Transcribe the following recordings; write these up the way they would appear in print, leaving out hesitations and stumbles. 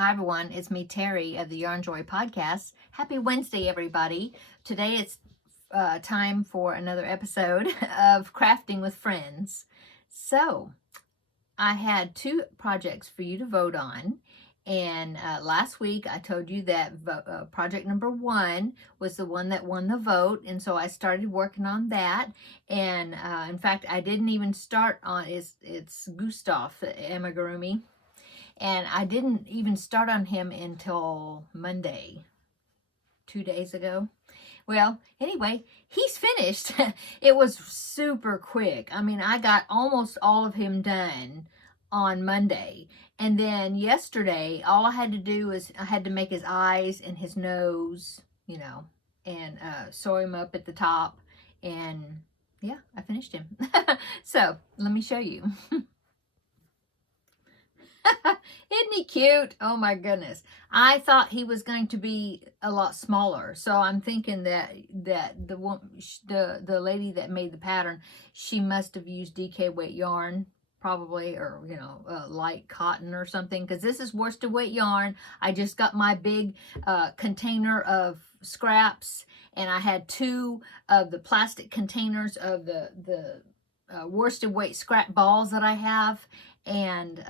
Hi everyone, it's me Terri of the Yarn Joy podcast. Happy Wednesday everybody. Today it's time for another episode of Crafting with Friends. So I had two projects for you to vote on, and last week I told you that project number 1 was the one that won the vote, and so I started working on that. And in fact, I didn't even start on it's Gustaf, the amigurumi. And I didn't even start on him until Monday, 2 days ago. Well, anyway, he's finished. It was super quick. I mean, I got almost all of him done on Monday. And then yesterday, all I had to do was I had to make his eyes and his nose, and sew him up at the top. And yeah, I finished him. So let me show you. Isn't he cute? Oh my goodness. I thought he was going to be a lot smaller. So I'm thinking that the lady that made the pattern, she must have used DK weight yarn probably, or light cotton or something, because this is worsted weight yarn. I just got my big container of scraps, and I had 2 of the plastic containers of the worsted weight scrap balls that I have, and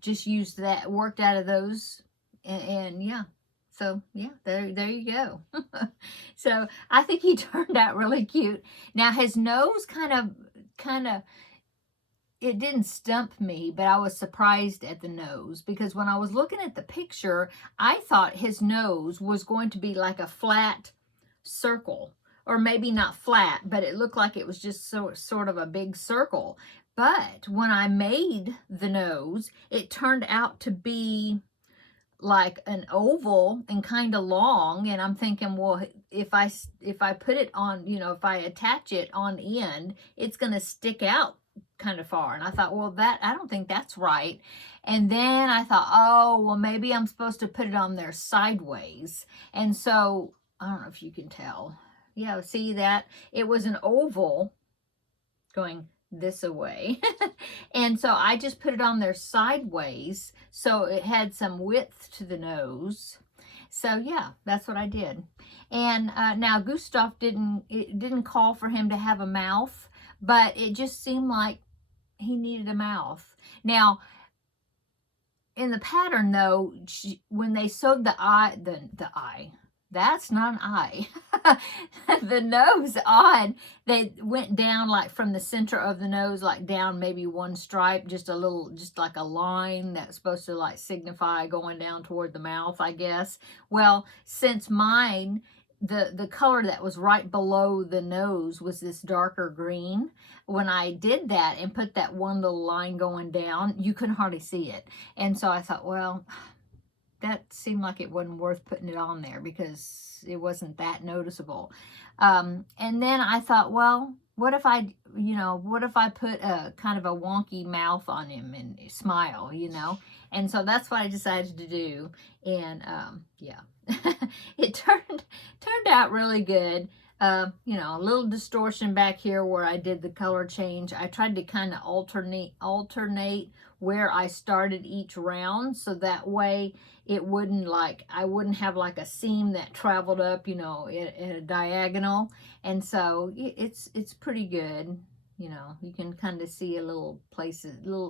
just used that, worked out of those, and yeah. So yeah, there you go. So I think he turned out really cute. Now his nose kind of, it didn't stump me, but I was surprised at the nose, because when I was looking at the picture, I thought his nose was going to be like a flat circle, or maybe not flat, but it looked like it was just sort of a big circle. But when I made the nose, it turned out to be like an oval and kind of long. And I'm thinking, well, if I put it on, if I attach it on end, it's going to stick out kind of far. And I thought, well, I don't think that's right. And then I thought, oh, well, maybe I'm supposed to put it on there sideways. And so I don't know if you can tell. Yeah, see that? It was an oval going this away. And so I just put it on there sideways, so it had some width to the nose. So yeah, that's what I did. And now Gustaf didn't call for him to have a mouth, but it just seemed like he needed a mouth. Now in the pattern though, when they sewed the eye, that's not an eye. The nose on, they went down like from the center of the nose, like down maybe 1 stripe, just like a line that's supposed to like signify going down toward the mouth, I guess. Well, since mine, the color that was right below the nose was this darker green, when I did that and put that one little line going down, you couldn't hardly see it. And so I thought, well, that seemed like it wasn't worth putting it on there because it wasn't that noticeable. And then I thought, well, what if I put a kind of a wonky mouth on him and smile, And so that's what I decided to do. And yeah, it turned out really good. A little distortion back here where I did the color change. I tried to kind of alternate where I started each round, so that way it wouldn't I wouldn't have like a seam that traveled up, in a diagonal. And so it's pretty good. You can kind of see little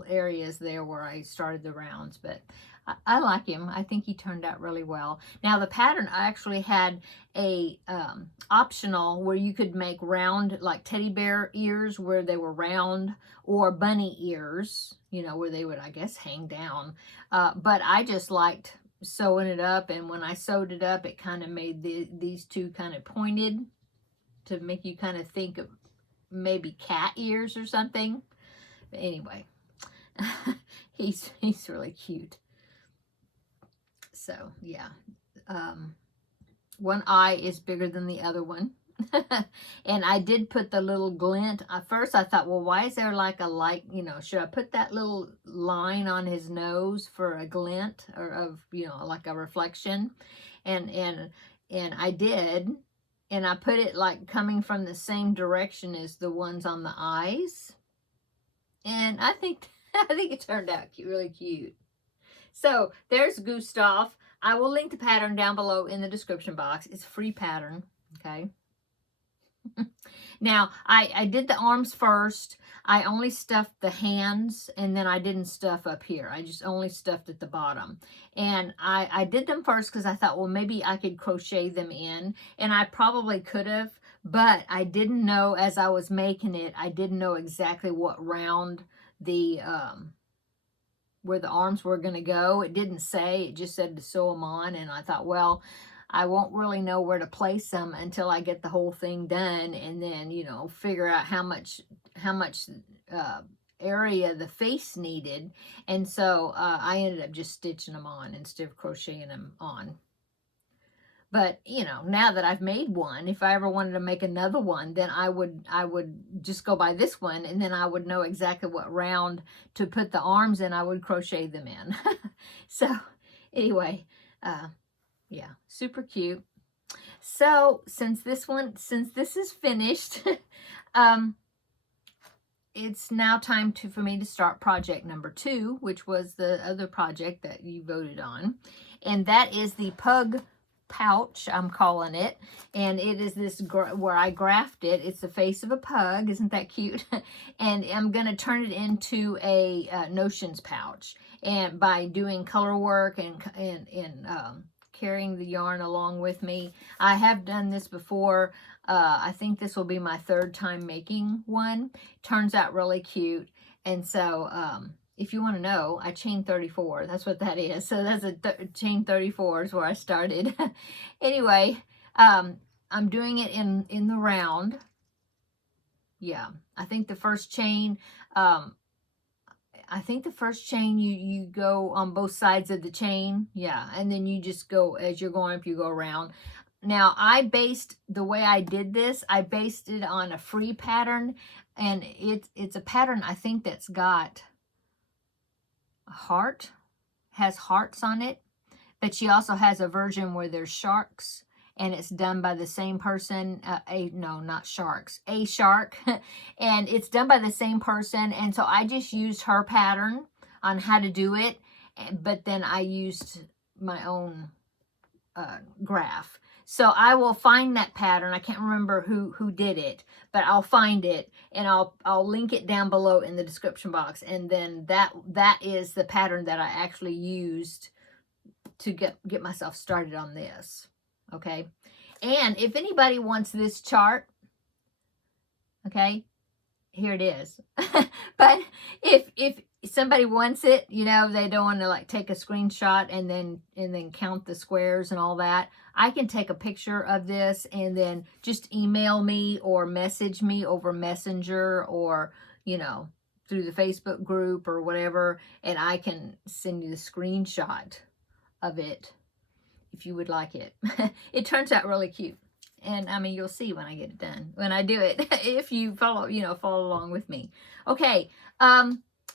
areas there where I started the rounds, but I like him. I think he turned out really well. Now the pattern, I actually had a optional where you could make round, like teddy bear ears where they were round, or bunny ears, where they would, I guess, hang down. But I just liked sewing it up, and when I sewed it up, it kind of made these two kind of pointed to make you kind of think of maybe cat ears or something. But anyway, he's really cute. So yeah, one eye is bigger than the other one. And I did put the little glint. At first I thought, well, why is there like a light, should I put that little line on his nose for a glint, or of, like a reflection? And I did. And I put it like coming from the same direction as the ones on the eyes. And I think it turned out really cute. So there's Gustaf. I will link the pattern down below in the description box. It's a free pattern, okay? Now, I did the arms first. I only stuffed the hands, and then I didn't stuff up here. I just only stuffed at the bottom. And I did them first because I thought, well, maybe I could crochet them in. And I probably could have, but I didn't know as I was making it, I didn't know exactly what round the where the arms were going to go. It didn't say, it just said to sew them on. And I thought, well, I won't really know where to place them until I get the whole thing done, and then, you know, figure out how much area the face needed. And so I ended up just stitching them on instead of crocheting them on. But, you know, now that I've made one, if I ever wanted to make another one, then I would just go by this one, and then I would know exactly what round to put the arms in. I would crochet them in. So anyway, yeah, super cute. So since this is finished, it's now time for me to start project number 2, which was the other project that you voted on. And that is the pug pouch, I'm calling it. And it is this where I graphed it. It's the face of a pug. Isn't that cute? And I'm going to turn it into a notions pouch. And by doing color work and carrying the yarn along with me. I have done this before. I think this will be my 3rd time making one. Turns out really cute. And so if you want to know, I chained 34. That's what that is. So that's a chain 34 is where I started. Anyway, I'm doing it in the round. Yeah, I think the first chain, you go on both sides of the chain. Yeah, and then you just go, as you're going up, you go around. Now, the way I did this, I based it on a free pattern, and it's a pattern, I think, that's got a heart, has hearts on it, but she also has a version where there's sharks, and it's done by the same person. Not sharks, a shark. And it's done by the same person. And so I just used her pattern on how to do it, but then I used my own graph. So I will find that pattern. I can't remember who did it, but I'll find it, and I'll link it down below in the description box. And then that is the pattern that I actually used to get myself started on this. Okay, and if anybody wants this chart, okay, here it is. But if somebody wants it, you know, they don't want to like take a screenshot and then count the squares and all that, I can take a picture of this and then just email me or message me over Messenger, or, you know, through the Facebook group or whatever, and I can send you the screenshot of it if you would like it. It turns out really cute. And I mean, you'll see when I get it done, when I do it, if you follow along with me. Okay.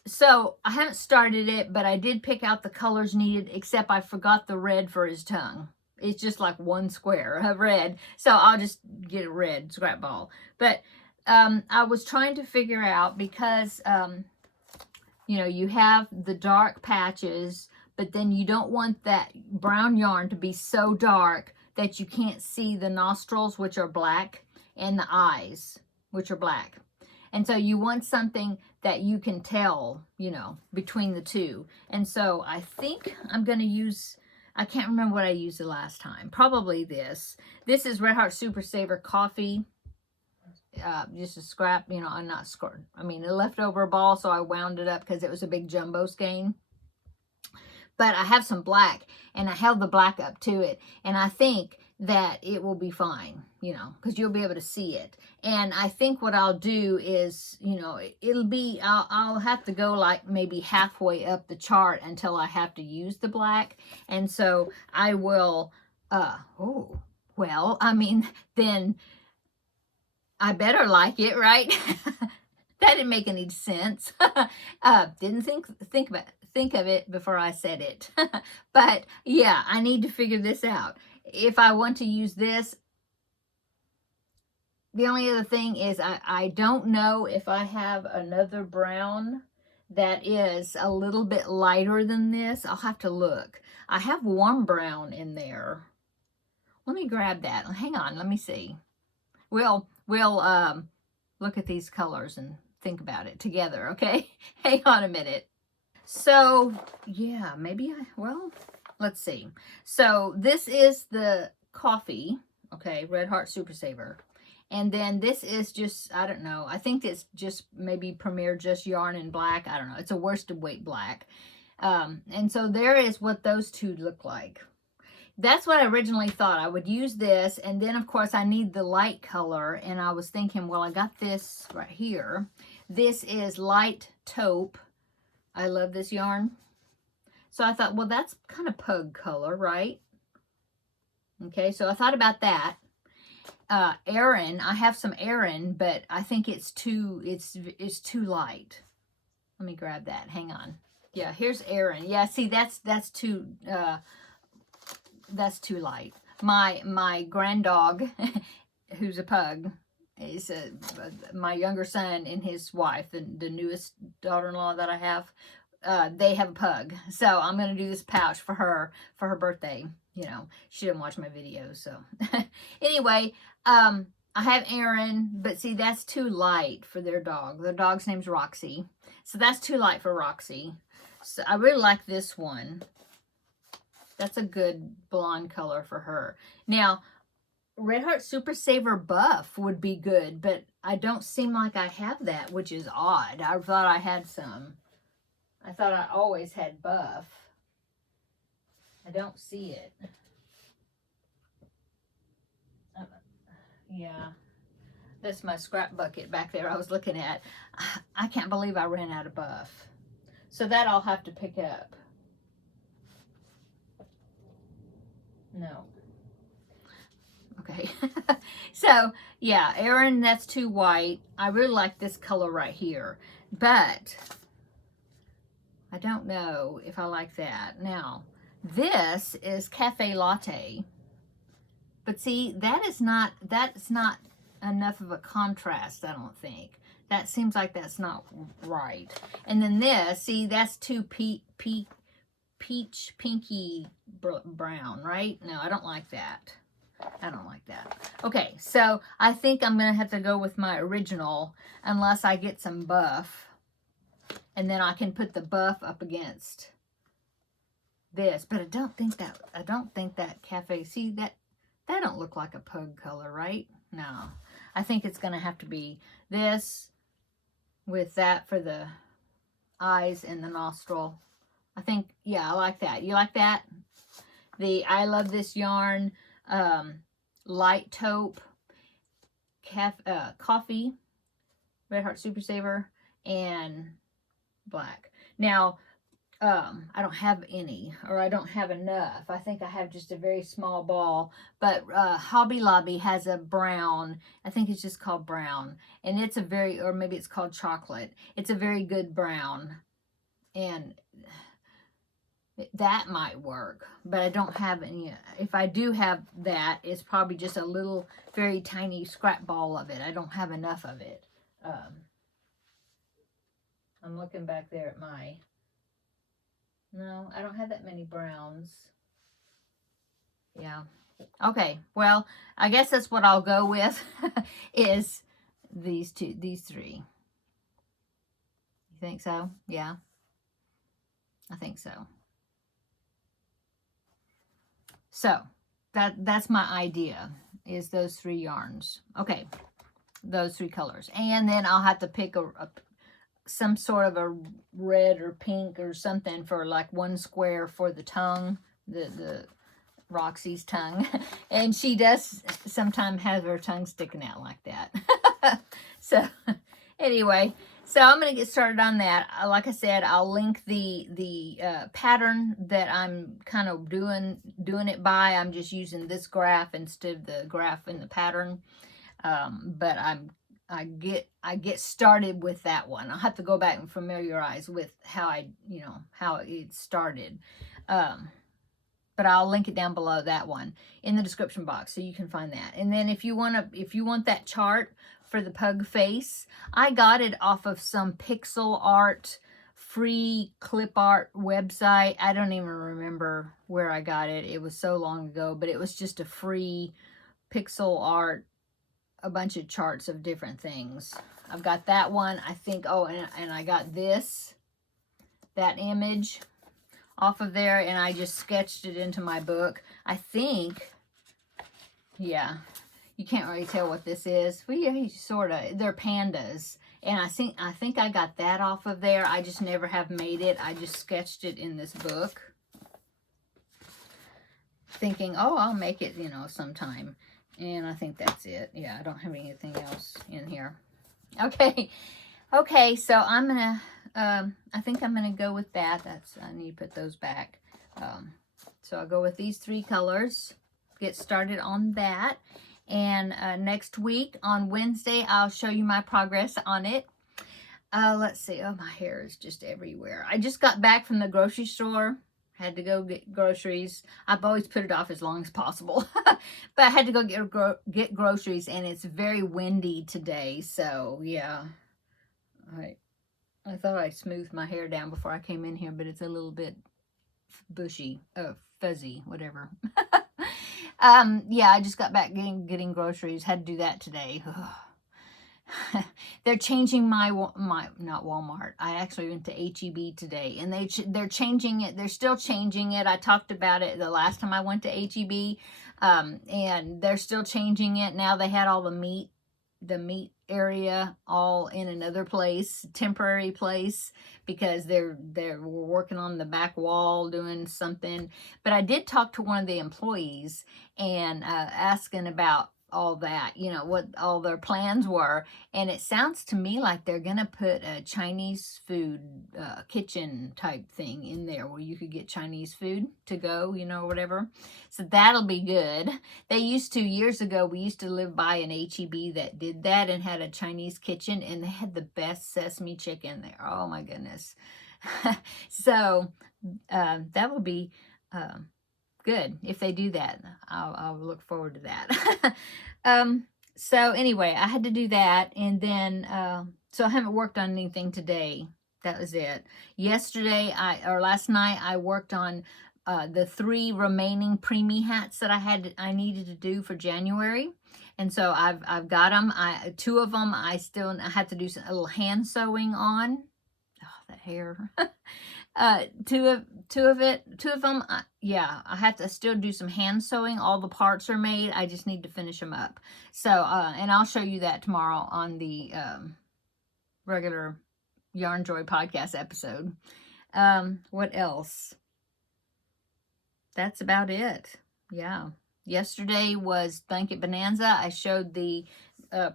So I haven't started it, but I did pick out the colors needed, except I forgot the red for his tongue. It's just like one square of red. So I'll just get a red scrap ball. But I was trying to figure out, because, you know, you have the dark patches, but then you don't want that brown yarn to be so dark that you can't see the nostrils, which are black, and the eyes, which are black. And so you want something that you can tell, you know, between the two. And so I think I'm going to use, I can't remember what I used the last time. Probably this. This is Red Heart Super Saver Coffee. Just a scrap, you know, I'm not scored. I mean, a leftover ball, so I wound it up because it was a big jumbo skein. But I have some black, and I held the black up to it, and I think that it will be fine, you know, because you'll be able to see it. And I think what I'll do is, you know, it'll be, I'll have to go like maybe halfway up the chart until I have to use the black. And so I will, well, I mean, then I better like it, right? That didn't make any sense. Didn't think of it before I said it. But yeah, I need to figure this out. If I want to use this, the only other thing is I don't know if I have another brown that is a little bit lighter than this. I'll have to look. I have warm brown in there. Let me grab that. Hang on, let me see. We'll look at these colors and think about it together, okay? Hang on a minute. So, yeah, maybe well, let's see. So, this is the coffee, okay, Red Heart Super Saver. And then this is just, I don't know, I think it's just maybe Premier Just Yarn in black. I don't know. It's a worsted weight black. And so there is what those two look like. That's what I originally thought. I would use this, and then, of course, I need the light color, and I was thinking, well, I got this right here. This is light taupe. I love this yarn. So I thought, well, that's kind of pug color, right? Okay, so I thought about that. Aran, I have some Aran, but I think it's too light. Let me grab that. Hang on. Yeah, here's Aran. Yeah, see, that's too light. My granddog, who's a pug, is my younger son and his wife, the newest daughter-in-law that I have. They have a pug, so I'm gonna do this pouch for her birthday. You know, she didn't watch my videos, so anyway, I have Aran, but see, that's too light for their dog. Their dog's name's Roxy, so that's too light for Roxy. So I really like this one. That's a good blonde color for her. Now, Red Heart Super Saver Buff would be good, but I don't seem like I have that, which is odd. I thought I had some. I thought I always had Buff. I don't see it. Yeah. That's my scrap bucket back there I was looking at. I can't believe I ran out of Buff. So that I'll have to pick up. No. Okay. So, yeah, Aran, that's too white. I really like this color right here. But I don't know if I like that. Now, this is Cafe Latte. But see, that's not enough of a contrast, I don't think. That seems like that's not right. And then this, see, that's too peach pinky brown, right? No, I don't like that. I don't like that. Okay, so I think I'm going to have to go with my original unless I get some Buff. And then I can put the Buff up against this. But I don't think that Cafe, see, that don't look like a pug color, right? No. I think it's going to have to be this with that for the eyes and the nostril. I think, yeah, I like that. You like that? The I Love This Yarn light taupe coffee, Red Heart Super Saver, and black. Now, I don't have any, or I don't have enough. I think I have just a very small ball, but Hobby Lobby has a brown, I think it's just called brown, and it's a very, or maybe it's called chocolate. It's a very good brown, and that might work, but I don't have any. If I do have that, it's probably just a little, very tiny scrap ball of it. I don't have enough of it. I'm looking back there at my, no, I don't have that many browns. Yeah. Okay, well, I guess that's what I'll go with, is these three. You think so? Yeah. I think so. So, that's my idea, is those three yarns. Okay, those three colors. And then I'll have to pick some sort of a red or pink or something for like one square for the tongue, the Roxy's tongue. And she does sometimes have her tongue sticking out like that. So anyway, so I'm going to get started on that. Like I said, I'll link the pattern that I'm kind of doing it by. I'm just using this graph instead of the graph in the pattern. But I get started with that one. I'll have to go back and familiarize with how how it started. But I'll link it down below, that one, in the description box, so you can find that. And then if you want that chart for the pug face, I got it off of some pixel art free clip art website. I don't even remember where I got it. It was so long ago, but it was just a free pixel art, a bunch of charts of different things. I've got that one. I think, oh, and I got that image off of there, and I just sketched it into my book. I think, yeah, you can't really tell what this is. Well, yeah, sort of. They're pandas. And I think I got that off of there. I just never have made it. I just sketched it in this book. Thinking, oh, I'll make it, sometime. And I think that's it. Yeah, I don't have anything else in here. Okay. Okay, so I'm going to, I think I'm going to go with that. I need to put those back. So I'll go with these 3 colors. Get started on that. And next week on Wednesday, I'll show you my progress on it. Let's see. Oh, my hair is just everywhere. I just got back from the grocery store. Had to go get groceries. I've always put it off as long as possible. But I had to go get groceries, and it's very windy today. So, yeah. I thought I smoothed my hair down before I came in here, but it's a little bit bushy, fuzzy, whatever. Yeah, I just got back getting groceries. Had to do that today. They're changing my not Walmart. I actually went to H-E-B today, and they're changing it. They're still changing it. I talked about it the last time I went to H-E-B, and they're still changing it. Now they had all the meat area all in another place, temporary place, because they're working on the back wall doing something. But I did talk to one of the employees and asking about all that, what all their plans were. And it sounds to me like they're going to put a Chinese food kitchen type thing in there where you could get Chinese food to go, whatever. So that'll be good. They used to, years ago, we used to live by an H-E-B that did that and had a Chinese kitchen, and they had the best sesame chicken there. Oh my goodness. So that will be good if they do that. I'll look forward to that. So anyway, I had to do that, and then so I haven't worked on anything today. That was it. Yesterday, last night, I worked on the 3 remaining preemie hats that I needed to do for January, and so I've got them. 2 of them I have to do a little hand sewing on. Oh, that hair. Two of them, yeah, I have to still do some hand sewing. All the parts are made. I just need to finish them up. So, and I'll show you that tomorrow on the regular Yarn Joy podcast episode. What else? That's about it. Yeah. Yesterday was Blanket Bonanza. I showed the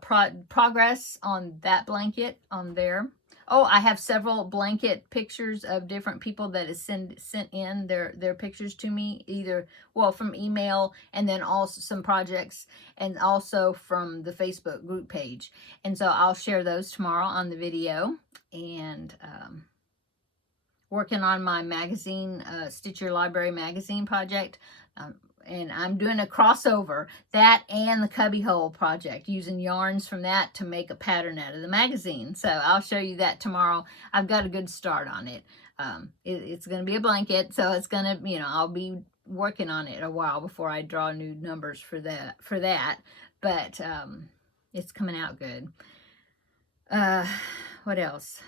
progress on that blanket on there. Oh, I have several blanket pictures of different people that have sent in their pictures to me, either, well, from email, and then also some projects, and also from the Facebook group page. And so I'll share those tomorrow on the video. And working on my magazine, Stitch Your Library magazine project. And I'm doing a crossover, that and the cubbyhole project, using yarns from that to make a pattern out of the magazine. So I'll show you that tomorrow. I've got a good start on it. It's going to be a blanket, so it's going to, I'll be working on it a while before I draw new numbers for that. But it's coming out good. What else?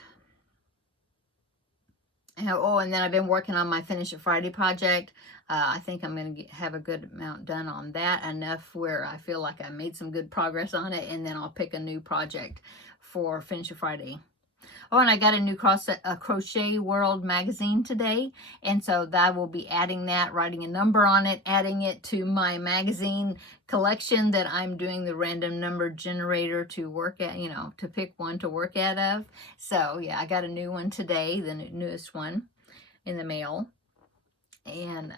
Oh, and then I've been working on my Finish It Friday project. I think I'm going to have a good amount done on that, enough where I feel like I made some good progress on it, and then I'll pick a new project for Finish It Friday. Oh, and I got a new Crochet World magazine today, and so I will be adding that, writing a number on it, adding it to my magazine collection that I'm doing the random number generator to work at, to pick one to work out of. So yeah, I got a new one today, the newest one in the mail, and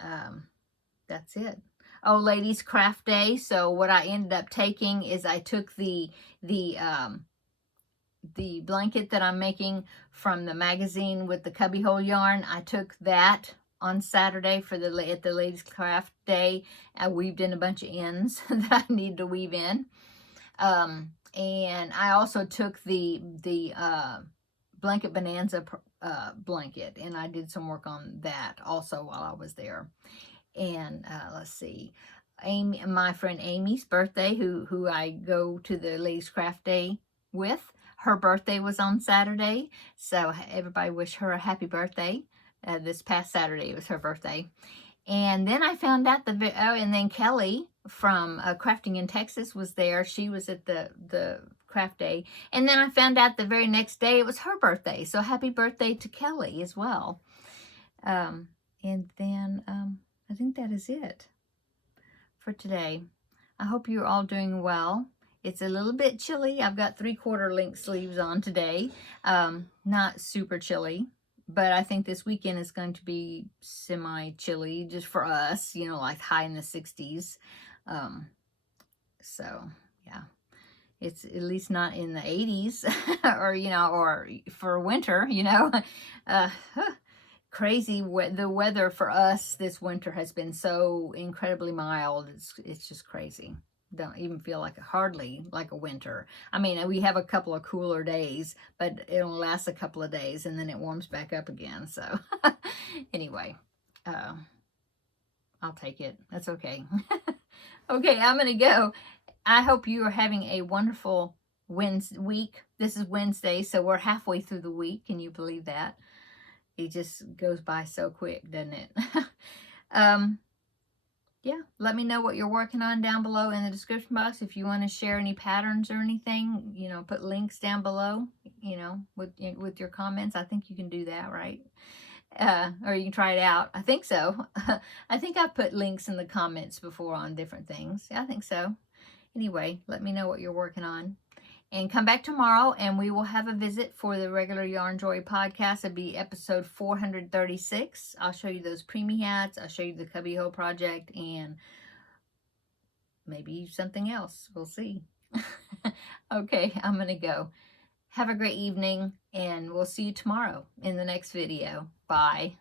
that's it. Oh, Ladies Craft Day. So what I ended up taking is I took the blanket that I'm making from the magazine with the cubbyhole yarn. I took that on Saturday at the Ladies Craft Day. I weaved in a bunch of ends that I need to weave in. And I also took the Blanket Bonanza blanket, and I did some work on that also while I was there. And let's see, Amy, my friend Amy's birthday, who I go to the Ladies Craft Day with, her birthday was on Saturday, so everybody wish her a happy birthday. This past Saturday was her birthday. And then I found out and then Kelly from Crafting in Texas was there. She was at the craft day. And then I found out the very next day it was her birthday. So happy birthday to Kelly as well. And then I think that is it for today. I hope you're all doing well. It's a little bit chilly. I've got 3/4 length sleeves on today. Not super chilly, but I think this weekend is going to be semi-chilly just for us, you know, like high in the 60s. So, yeah. It's at least not in the 80s or, you know, or for winter, you know. Crazy. The weather for us this winter has been so incredibly mild. It's just crazy. Don't even feel like hardly like a winter. I mean, we have a couple of cooler days, but it only lasts a couple of days and then it warms back up again. So anyway, I'll take it. That's okay. Okay, I'm going to go. I hope you are having a wonderful week. This is Wednesday, so we're halfway through the week. Can you believe that? It just goes by so quick, doesn't it? Yeah, let me know what you're working on down below in the description box. If you want to share any patterns or anything, you know, put links down below, you know, with your comments. I think you can do that, right? Or you can try it out. I think so. I think I've put links in the comments before on different things. I think so. Anyway, let me know what you're working on. And come back tomorrow and we will have a visit for the regular Yarn Joy podcast. It'll be episode 436. I'll show you those preemie hats. I'll show you the cubbyhole project and maybe something else. We'll see. Okay, I'm going to go. Have a great evening and we'll see you tomorrow in the next video. Bye.